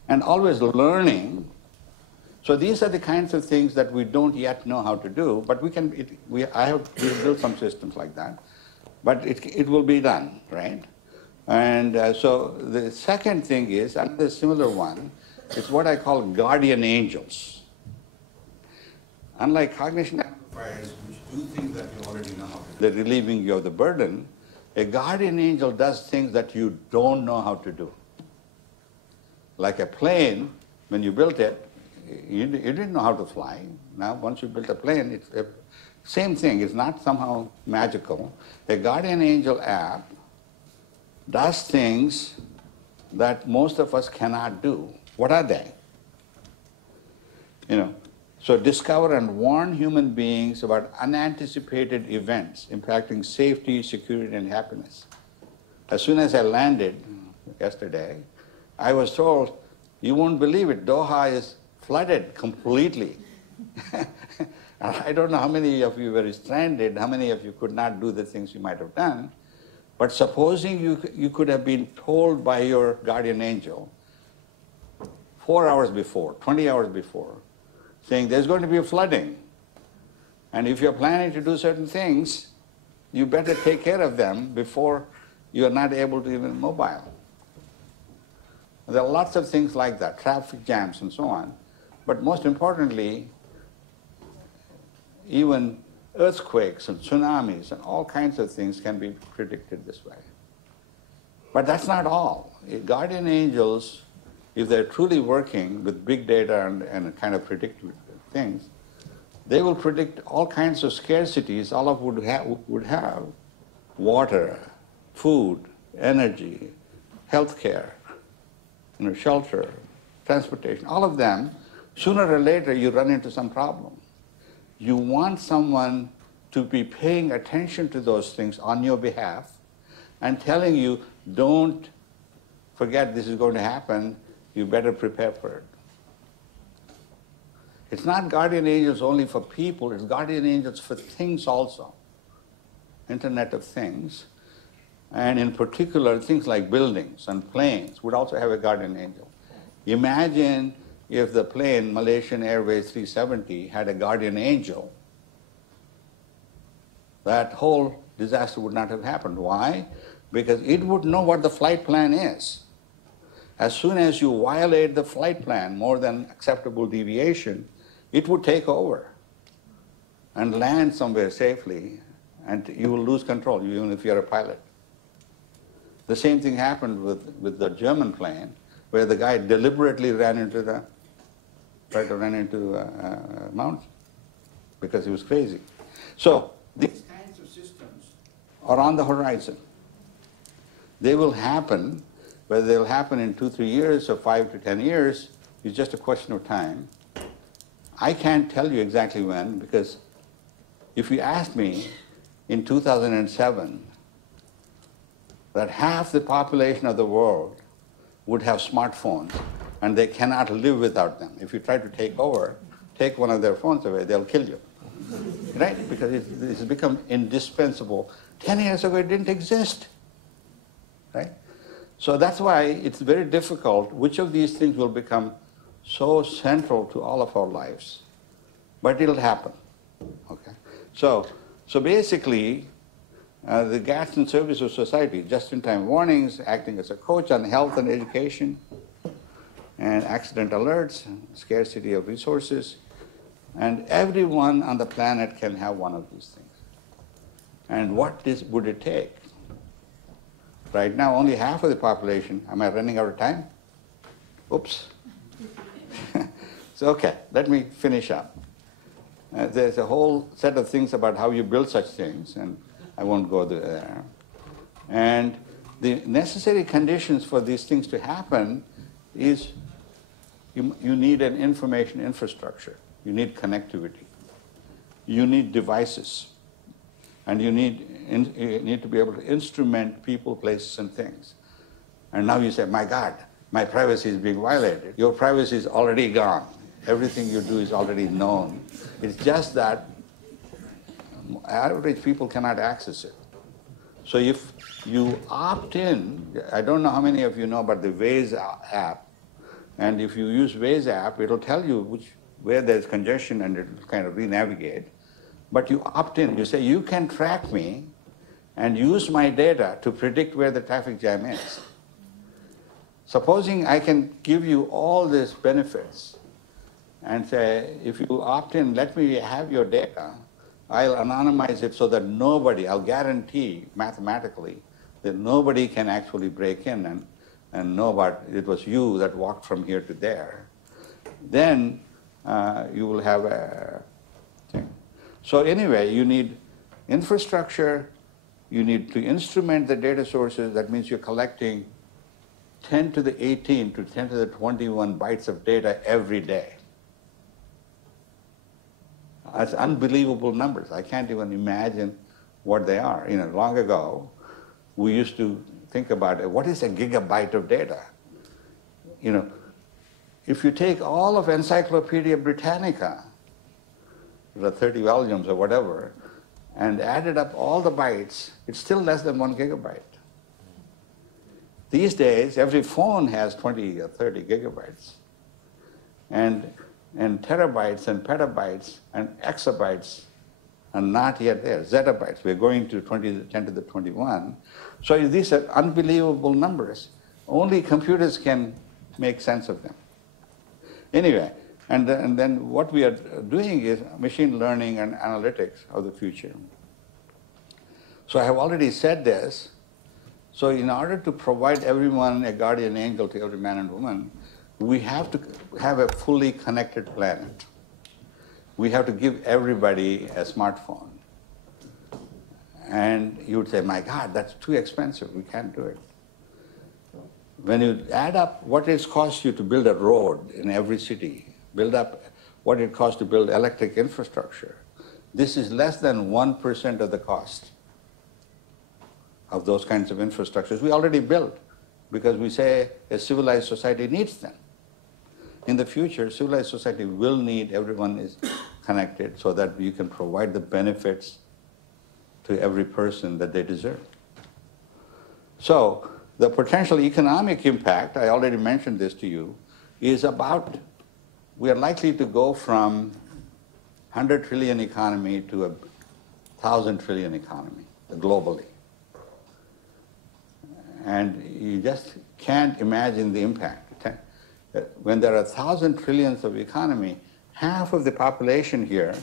and always learning. So these are the kinds of things that we don't yet know how to do, but we've built some systems like that. But it will be done, right? And so the second thing is, another similar one, it's what I call guardian angels. Unlike cognition amplifiers, which do things that you already know how to do, they're relieving you of the burden, a guardian angel does things that you don't know how to do. Like a plane, when you built it, you didn't know how to fly. Now, once you built a plane, it's the same thing. It's not somehow magical. A guardian angel app does things that most of us cannot do. What are they? So discover and warn human beings about unanticipated events impacting safety, security, and happiness. As soon as I landed yesterday, I was told, you won't believe it, Doha is flooded completely. I don't know how many of you were stranded, how many of you could not do the things you might have done, but supposing you could have been told by your guardian angel 4 hours before, 20 hours before, saying there's going to be a flooding, and if you're planning to do certain things, you better take care of them before you're not able to even mobile. There are lots of things like that, traffic jams and so on, but most importantly, even earthquakes and tsunamis and all kinds of things can be predicted this way. But that's not all. Guardian angels, if they're truly working with big data and kind of predictive things, they will predict all kinds of scarcities all of would have water, food, energy, healthcare, shelter, transportation, all of them. Sooner or later you run into some problem. You want someone to be paying attention to those things on your behalf and telling you, don't forget this is going to happen, you better prepare for it. It's not guardian angels only for people, it's guardian angels for things also. Internet of Things, and in particular, things like buildings and planes would also have a guardian angel. Imagine if the plane, Malaysian Airways 370, had a guardian angel. That whole disaster would not have happened. Why? Because it would know what the flight plan is. As soon as you violate the flight plan, more than acceptable deviation, it would take over and land somewhere safely, and you will lose control, even if you're a pilot. The same thing happened with the German plane, where the guy deliberately tried to run into a mountain because he was crazy. So these kinds of systems are on the horizon. They will happen. Whether they'll happen in 2-3 years or 5 to 10 years is just a question of time. I can't tell you exactly when, because if you asked me in 2007 that half the population of the world would have smartphones and they cannot live without them. If you try to take one of their phones away, they'll kill you. Right? Because it's become indispensable. 10 years ago, it didn't exist. Right? So that's why it's very difficult. Which of these things will become so central to all of our lives? But it'll happen. Okay? So basically, the Gadsden Service of Society, just-in-time warnings, acting as a coach on health and education, and accident alerts, scarcity of resources, and everyone on the planet can have one of these things. And what would it take? Right now, only half of the population. Am I running out of time? Oops. So, okay, let me finish up. There's a whole set of things about how you build such things, and I won't go there. And the necessary conditions for these things to happen is you need an information infrastructure. You need connectivity. You need devices. And you need to be able to instrument people, places, and things. And now you say, my God, my privacy is being violated. Your privacy is already gone. Everything you do is already known. It's just that average people cannot access it. So if you opt in, I don't know how many of you know about the Waze app, and if you use Waze app, it'll tell you where there's congestion and it'll kind of re-navigate. But you opt in, you say, you can track me and use my data to predict where the traffic jam is. Supposing I can give you all these benefits and say, if you opt in, let me have your data, I'll anonymize it so that nobody, I'll guarantee mathematically that nobody can actually break in and know about it was you that walked from here to there. Then you will have a thing. So anyway, you need infrastructure, you need to instrument the data sources. That means you're collecting 10 to the 18 to 10 to the 21 bytes of data every day. That's unbelievable numbers. I can't even imagine what they are. Long ago, we used to think about what is a gigabyte of data? If you take all of Encyclopedia Britannica, the 30 volumes or whatever, and added up all the bytes, it's still less than 1 gigabyte. These days, every phone has 20 or 30 gigabytes. And terabytes and petabytes and exabytes are not yet there. Zettabytes, we're going to 10 to the 21. So these are unbelievable numbers. Only computers can make sense of them. Anyway, and then what we are doing is machine learning and analytics of the future. So I have already said this. So in order to provide everyone a guardian angel to every man and woman, we have to have a fully connected planet. We have to give everybody a smartphone. And you would say, my God, that's too expensive. We can't do it. When you add up what it costs you to build a road in every city, build up what it costs to build electric infrastructure, this is less than 1% of the cost of those kinds of infrastructures we already built, because we say a civilized society needs them. In the future, civilized society will need everyone is connected so that you can provide the benefits to every person that they deserve. So the potential economic impact, I already mentioned this to you, is about, we are likely to go from 100 trillion economy to a 1,000 trillion economy globally. And you just can't imagine the impact. When there are 1,000 trillions of economy, half of the population here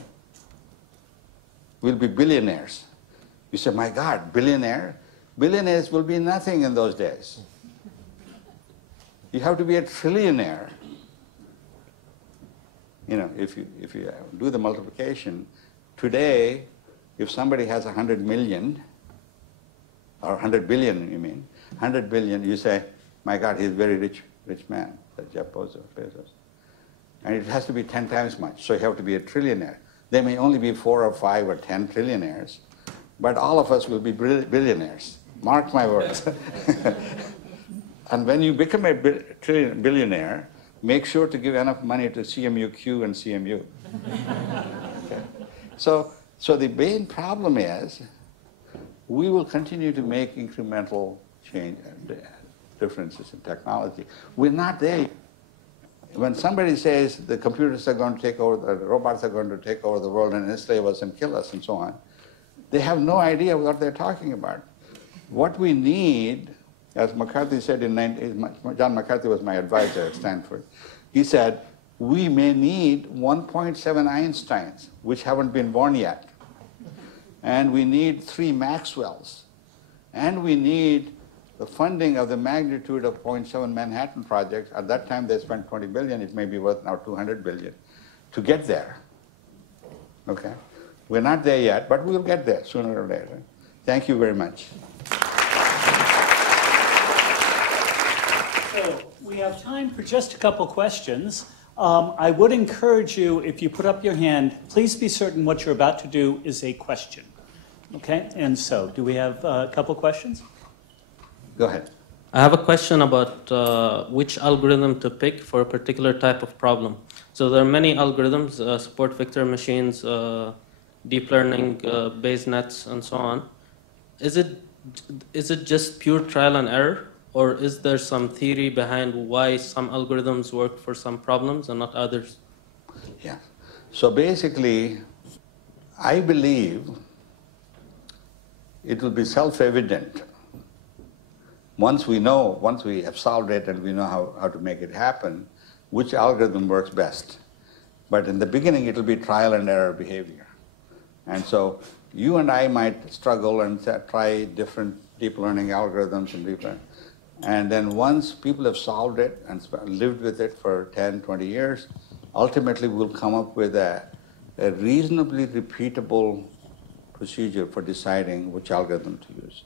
will be billionaires. You say, my God, billionaire? Billionaires will be nothing in those days. You have to be a trillionaire. You know, if you do the multiplication, today, if somebody has 100 million, or 100 billion, you mean, 100 billion, you say, my God, he's a very rich man, that's Jeff Bezos. And it has to be 10 times much, so you have to be a trillionaire. There may only be 4 or 5 or 10 trillionaires, but all of us will be billionaires. Mark my words. And when you become a billionaire, make sure to give enough money to CMUQ and CMU. Okay. So the main problem is, we will continue to make incremental change differences in technology. We're not there. When somebody says the computers are going to take over, the robots are going to take over the world and enslave us and kill us and so on, they have no idea what they're talking about. What we need, as McCarthy said John McCarthy was my advisor at Stanford, he said, we may need 1.7 Einsteins, which haven't been born yet. And we need 3 Maxwells. And we need the funding of the magnitude of 0.7 Manhattan projects. At that time, they spent 20 billion. It may be worth now 200 billion to get there. Okay? We're not there yet, but we'll get there sooner or later. Thank you very much. So we have time for just a couple questions. I would encourage you, if you put up your hand, please be certain what you're about to do is a question. Okay? And so, do we have a couple questions? Go ahead. I have a question about which algorithm to pick for a particular type of problem. So there are many algorithms, support vector machines, deep learning, Bayes nets, and so on. Is it just pure trial and error? Or is there some theory behind why some algorithms work for some problems and not others? Yeah. So basically, I believe it will be self-evident once we have solved it and we know how to make it happen, which algorithm works best. But in the beginning, it will be trial and error behavior. And so you and I might struggle and try different deep learning algorithms and deep learning. And then once people have solved it and lived with it for 10, 20 years, ultimately we'll come up with a reasonably repeatable procedure for deciding which algorithm to use.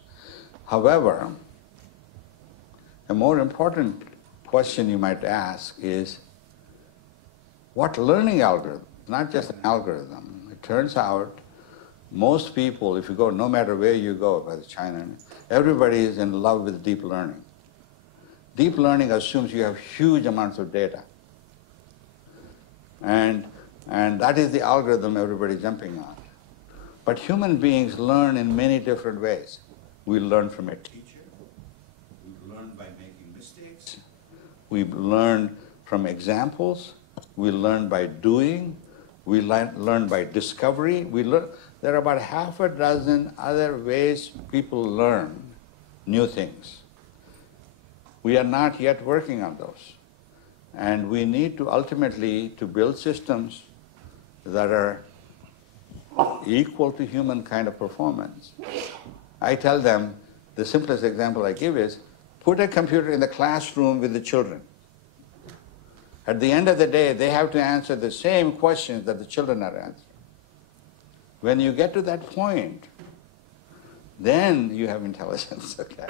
However, a more important question you might ask is, what learning algorithm? Not just an algorithm. It turns out most people, if you go, no matter where you go, whether China, everybody is in love with deep learning. Deep learning assumes you have huge amounts of data. And that is the algorithm everybody's jumping on. But human beings learn in many different ways. We learn from a teacher. We learn by making mistakes. We learn from examples. We learn by doing. We learn by discovery. There are about half a dozen other ways people learn new things. We are not yet working on those. And we need to ultimately to build systems that are equal to human kind of performance. I tell them, the simplest example I give is, put a computer in the classroom with the children. At the end of the day, they have to answer the same questions that the children are answering. When you get to that point, then you have intelligence, okay?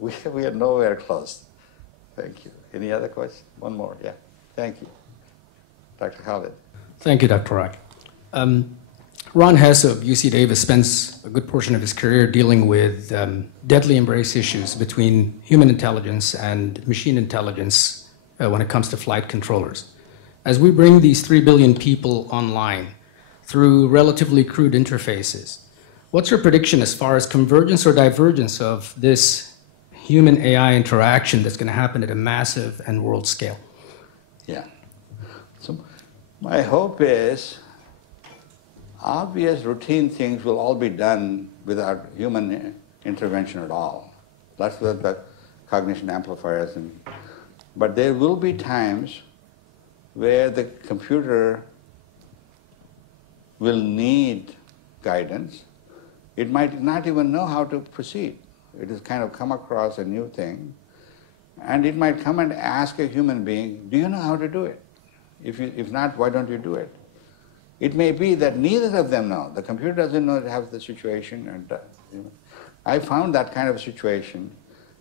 We are nowhere close. Thank you. Any other questions? One more, yeah. Thank you. Dr. Khalid. Thank you, Dr. Rock. Ron Hess of UC Davis spends a good portion of his career dealing with deadly embrace issues between human intelligence and machine intelligence when it comes to flight controllers. As we bring these 3 billion people online through relatively crude interfaces, What's your prediction as far as convergence or divergence of this human-AI interaction that's going to happen at a massive and world scale? Yeah. So my hope is obvious routine things will all be done without human intervention at all. That's what the cognition amplifiers but there will be times where the computer will need guidance. It might not even know how to proceed. It has kind of come across a new thing, and it might come and ask a human being, do you know how to do it? If not, why don't you do it? It may be that neither of them know. The computer doesn't know it has the situation. And I found that kind of situation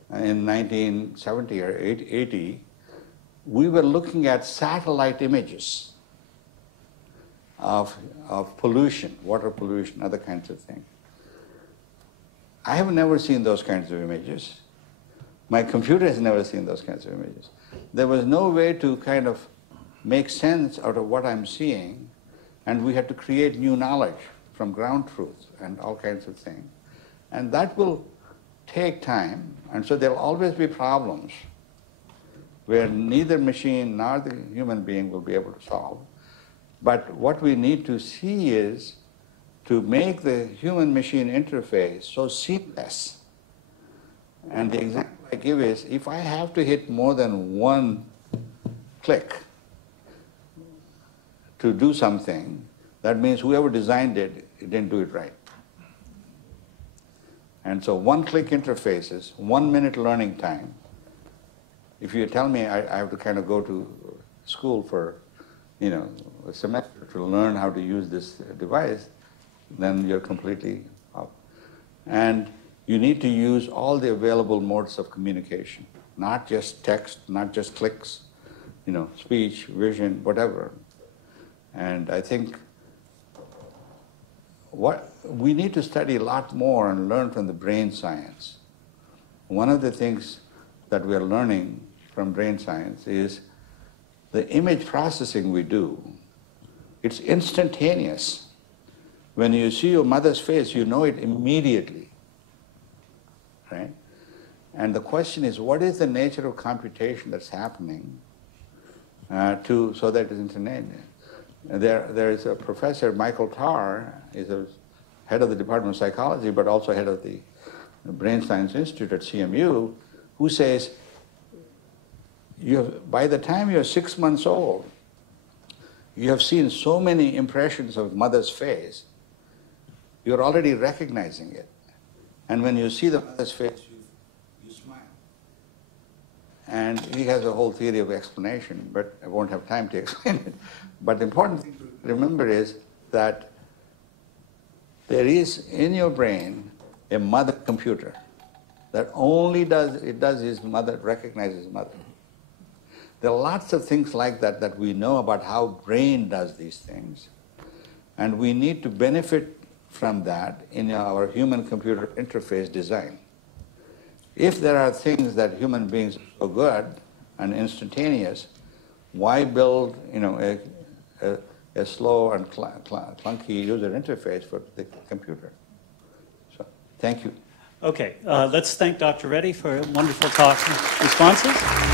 in 1970 or 80. We were looking at satellite images of pollution, water pollution, other kinds of things. I have never seen those kinds of images. My computer has never seen those kinds of images. There was no way to kind of make sense out of what I'm seeing, and we had to create new knowledge from ground truth and all kinds of things. And that will take time, and so there'll always be problems where neither machine nor the human being will be able to solve. But what we need to see is to make the human-machine interface so seamless. And the example I give is, if I have to hit more than one click to do something, that means whoever designed it didn't do it right. And so one-click interfaces, 1 minute learning time. If you tell me I have to kind of go to school for, a semester to learn how to use this device, then you're completely off. And you need to use all the available modes of communication, not just text, not just clicks, speech, vision, whatever. And I think we need to study a lot more and learn from the brain science. One of the things that we are learning from brain science is the image processing we do. It's instantaneous. When you see your mother's face, you know it immediately, right? And the question is, what is the nature of computation that's happening so that it's instantaneous? There is a professor, Michael Tarr, is a head of the Department of Psychology, but also head of the Brain Science Institute at CMU, who says, by the time you're 6 months old, you have seen so many impressions of mother's face, you're already recognizing it. And when you see the mother's face, you smile. And he has a whole theory of explanation, but I won't have time to explain it. But the important thing to remember is that there is in your brain a mother computer that only recognizes mother. There are lots of things like that we know about how brain does these things, and we need to benefit from that in our human-computer interface design. If there are things that human beings are so good and instantaneous, why build a slow and clunky user interface for the computer? So, thank you. Okay, let's thank Dr. Reddy for a wonderful talk and responses.